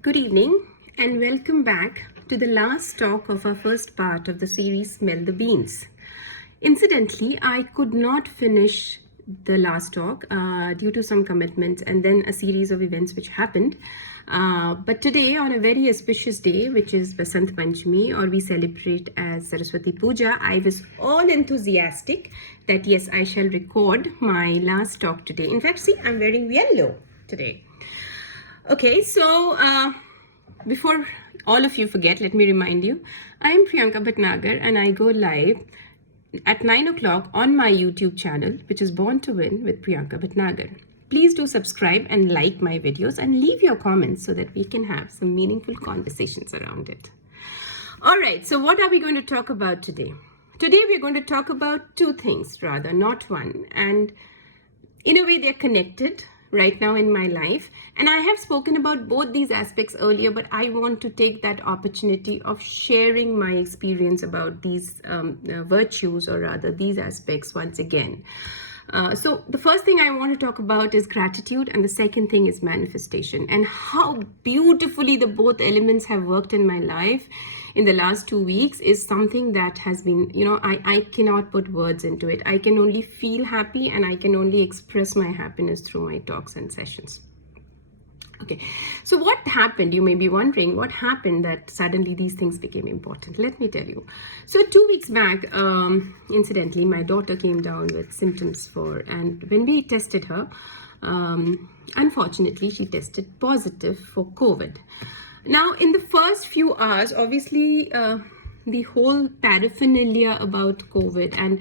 Good evening and welcome back to the last talk of our first part of the series Smell the Beans. Incidentally, I could not finish the last talk due to some commitments and then a series of events which happened. But today, on a very auspicious day, which is Basant Panchami, or we celebrate as Saraswati Puja, I was all enthusiastic that yes, I shall record my last talk today. In fact, see, I'm wearing yellow today. Okay, so before all of you forget, let me remind you, I am Priyanka Bhatnagar and I go live at 9 o'clock on my YouTube channel, which is Born to Win with Priyanka Bhatnagar. Please do subscribe and like my videos and leave your comments so that we can have some meaningful conversations around it. All right, so what are we going to talk about today? Today we're going to talk about two things rather, not one. And in a way, they're connected right now in my life. And I have spoken about both these aspects earlier, but I want to take that opportunity of sharing my experience about these virtues, or rather these aspects once again. So the first thing I want to talk about is gratitude, and the second thing is manifestation, and how beautifully the both elements have worked in my life in the last 2 weeks is something that has been, I cannot put words into it. I can only feel happy and I can only express my happiness through my talks and sessions. Okay, so what happened? You may be wondering what happened that suddenly these things became important. Let me tell you. So 2 weeks back, incidentally, my daughter came down with symptoms and when we tested her, unfortunately, she tested positive for COVID. Now, in the first few hours, obviously, the whole paraphernalia about COVID, and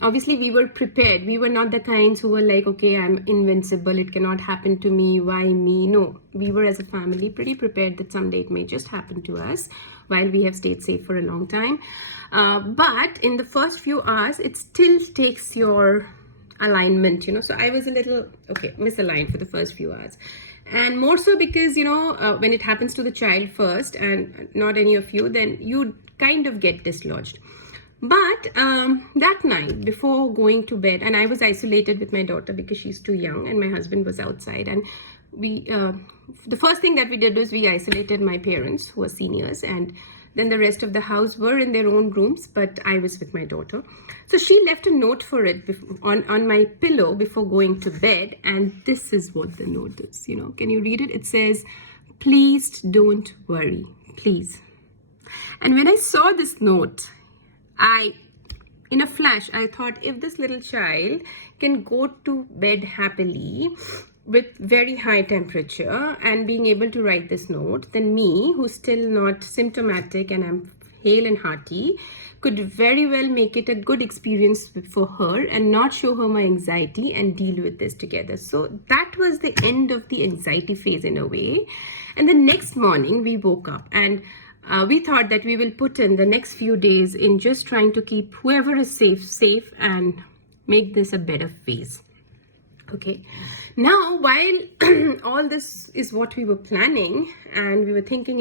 obviously we were prepared. We were not the kinds who were like, okay, I'm invincible, it cannot happen to me, why me? No, we were as a family pretty prepared that someday it may just happen to us while we have stayed safe for a long time. But in the first few hours, it still takes your alignment, so I was a little misaligned for the first few hours, and more so because when it happens to the child first and not any of you, then you kind of get dislodged. But that night before going to bed, and I was isolated with my daughter because she's too young and my husband was outside, and we the first thing that we did was we isolated my parents who are seniors, and then the rest of the house were in their own rooms, but I was with my daughter. So she left a note for it on my pillow before going to bed, and this is what the note is. Can you read it? It says, "Please don't worry, please." And when I saw this note, in a flash, I thought, if this little child can go to bed happily with very high temperature and being able to write this note, then me, who's still not symptomatic and I'm hale and hearty, could very well make it a good experience for her and not show her my anxiety and deal with this together. So that was the end of the anxiety phase in a way. And the next morning we woke up and we thought that we will put in the next few days in just trying to keep whoever is safe and make this a better phase. Okay, now while all this is what we were planning, and we were thinking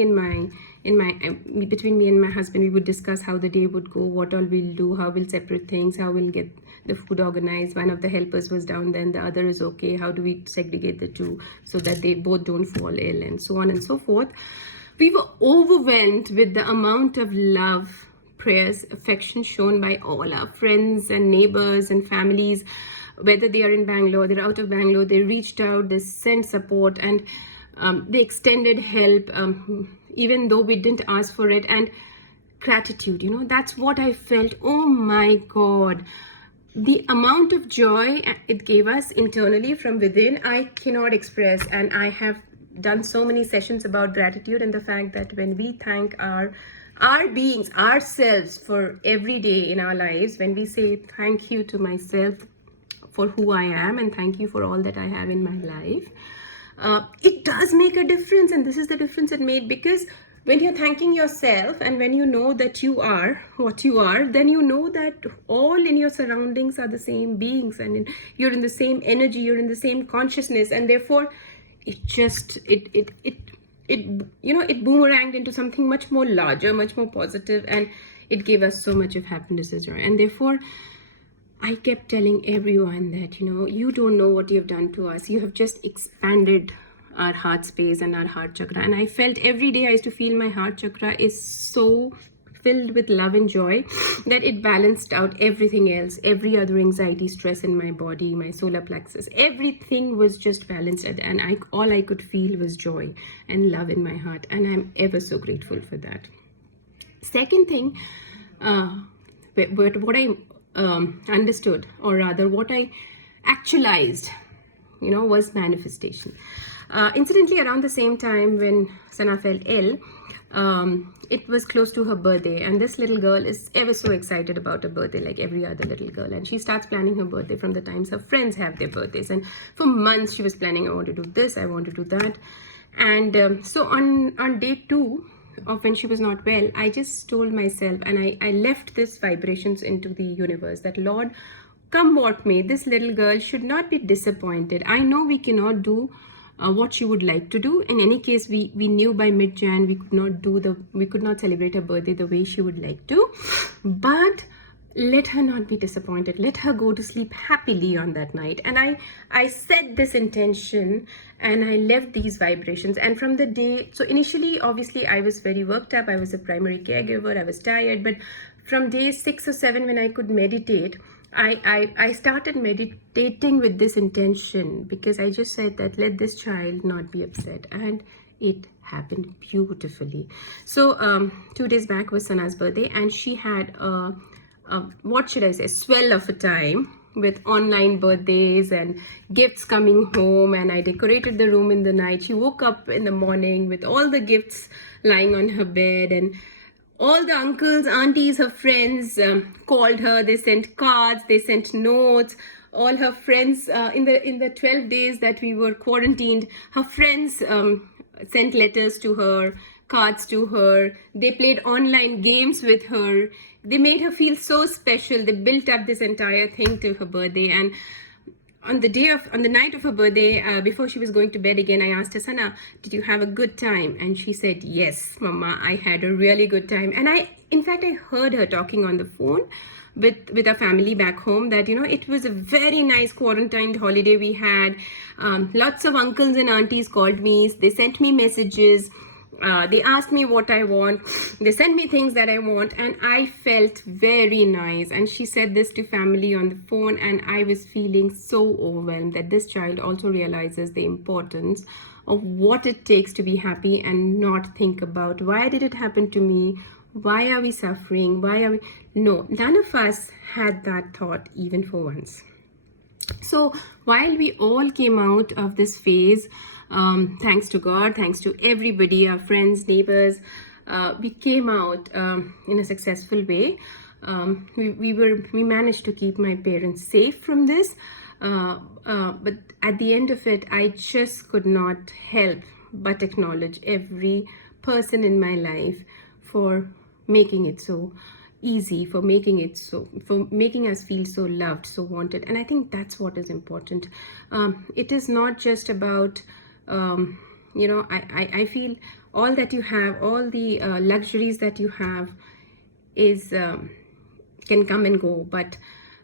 between me and my husband, we would discuss how the day would go, what all we'll do, how we'll separate things, how we'll get the food organized. One of the helpers was down there and the other is okay. How do we segregate the two so that they both don't fall ill, and so on and so forth. We were overwhelmed with the amount of love, prayers, affection shown by all our friends and neighbors and families, whether they are in Bangalore, they're out of Bangalore, they reached out, they sent support, and they extended help, even though we didn't ask for it. And gratitude, that's what I felt. Oh my God. The amount of joy it gave us internally from within, I cannot express. And I have done so many sessions about gratitude and the fact that when we thank our beings, ourselves, for every day in our lives, when we say thank you to myself for who I am and thank you for all that I have in my life, it does make a difference. And this is the difference it made, because when you're thanking yourself and when you know that you are what you are, then you know that all in your surroundings are the same beings, and you're in the same energy, you're in the same consciousness, and therefore it boomeranged into something much more larger, much more positive, and it gave us so much of happiness as well. And therefore I kept telling everyone that, you don't know what you've done to us. You have just expanded our heart space and our heart chakra. And I felt every day I used to feel my heart chakra is so filled with love and joy that it balanced out everything else, every other anxiety, stress in my body, my solar plexus, everything was just balanced, and all I could feel was joy and love in my heart, and I'm ever so grateful for that. Second thing, what I understood, or rather what I actualized, was manifestation. Incidentally, around the same time when Sana fell ill, it was close to her birthday, and this little girl is ever so excited about her birthday, like every other little girl, and she starts planning her birthday from the times her friends have their birthdays, and for months she was planning, I want to do this, I want to do that. And so on day 2 of when she was not well, I just told myself, and I left this vibrations into the universe, that Lord, come what may, this little girl should not be disappointed. I know we cannot do what she would like to do. In any case, we knew by mid-Jan we could not celebrate her birthday the way she would like to, but let her not be disappointed. Let her go to sleep happily on that night. And I set this intention, and I left these vibrations. And from the day, so initially, obviously, I was very worked up. I was a primary caregiver. I was tired. But from day 6 or 7, when I could meditate, I started meditating with this intention, because I just said that let this child not be upset, and it happened beautifully. So 2 days back was Sana's birthday, and she had what should I say, swell of a time with online birthdays and gifts coming home, and I decorated the room in the night. She woke up in the morning with all the gifts lying on her bed, and all the uncles, aunties, her friends called her. They sent cards, they sent notes. All her friends, in the 12 days that we were quarantined, her friends sent letters to her, cards to her. They played online games with her. They made her feel so special. They built up this entire thing to her birthday. And on the night of her birthday, before she was going to bed again, I asked her, Sana, did you have a good time? And she said, yes, Mama, I had a really good time. And in fact, I heard her talking on the phone with our family back home, that it was a very nice quarantined holiday we had. Lots of uncles and aunties called me. They sent me messages. They asked me what I want. They sent me things that I want, and I felt very nice. And she said this to family on the phone, and I was feeling so overwhelmed that this child also realizes the importance of what it takes to be happy, and not think about why did it happen to me, why are we suffering, no, none of us had that thought even for once. So while we all came out of this phase, thanks to God, thanks to everybody, our friends, neighbors, we came out in a successful way. We managed to keep my parents safe from this, but at the end of it, I just could not help but acknowledge every person in my life for making it so easy, for making us feel so loved, so wanted. And I think that's what is important. It is not just about I feel all that you have, all the luxuries that you have is can come and go, but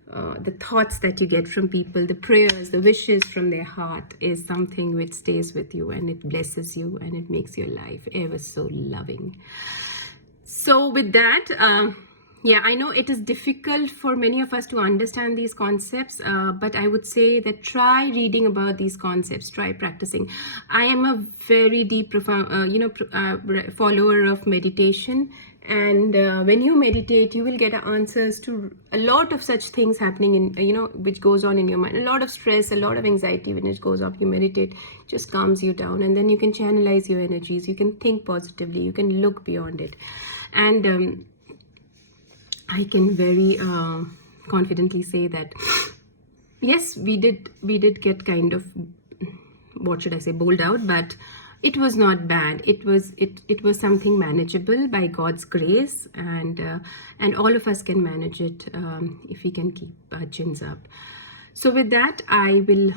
the thoughts that you get from people, the prayers, the wishes from their heart is something which stays with you, and it blesses you, and it makes your life ever so loving. So with that, I know it is difficult for many of us to understand these concepts, but I would say that try reading about these concepts, try practicing. I am a very deep, profound, follower of meditation, and when you meditate, you will get answers to a lot of such things happening in, which goes on in your mind. A lot of stress, a lot of anxiety, when it goes up, you meditate, just calms you down, and then you can channelize your energies. You can think positively. You can look beyond it, and I can very confidently say that yes, we did get kind of, what should I say, bowled out, but it was not bad. It was something manageable by God's grace, and all of us can manage it if we can keep our chins up. So with that, I will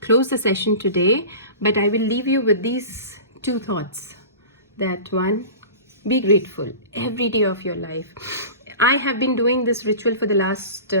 close the session today, but I will leave you with these 2 thoughts. That one, be grateful every day of your life. I have been doing this ritual for the last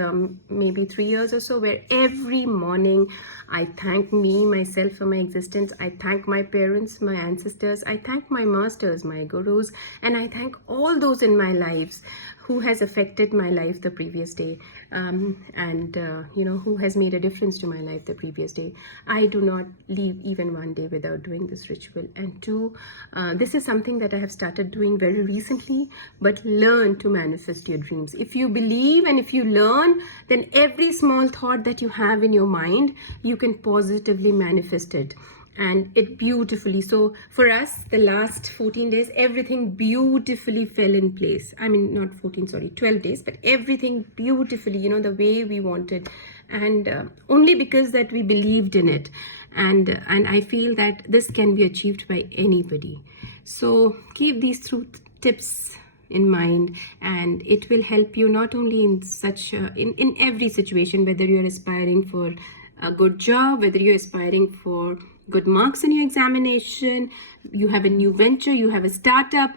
maybe 3 years or so, where every morning I thank me, myself for my existence. I thank my parents, my ancestors. I thank my masters, my gurus, and I thank all those in my lives who has affected my life the previous day, and who has made a difference to my life the previous day. I do not leave even one day without doing this ritual. And two, this is something that I have started doing very recently. But learn to manifest your dreams. If you believe and if you learn, then every small thought that you have in your mind, you can positively manifest it, and it beautifully. So for us, the last 14 days, everything beautifully fell in place. I mean, not 14, sorry, 12 days, but everything beautifully, the way we wanted. And only because that we believed in it. And I feel that this can be achieved by anybody. So keep these tips in mind, and it will help you not only in in every situation, whether you're aspiring for a good job, whether you're aspiring for good marks in your examination, you have a new venture, you have a startup,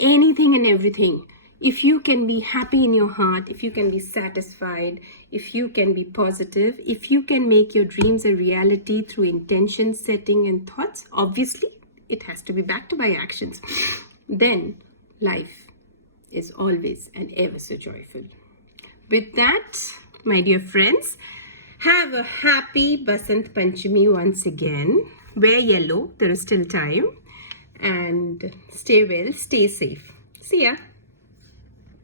anything and everything. If you can be happy in your heart, if you can be satisfied, if you can be positive, if you can make your dreams a reality through intention setting and thoughts, obviously it has to be backed by actions, then life is always and ever so joyful. With that, my dear friends, have a happy Basant Panchami once again. Wear yellow, there is still time. And stay well, stay safe. See ya.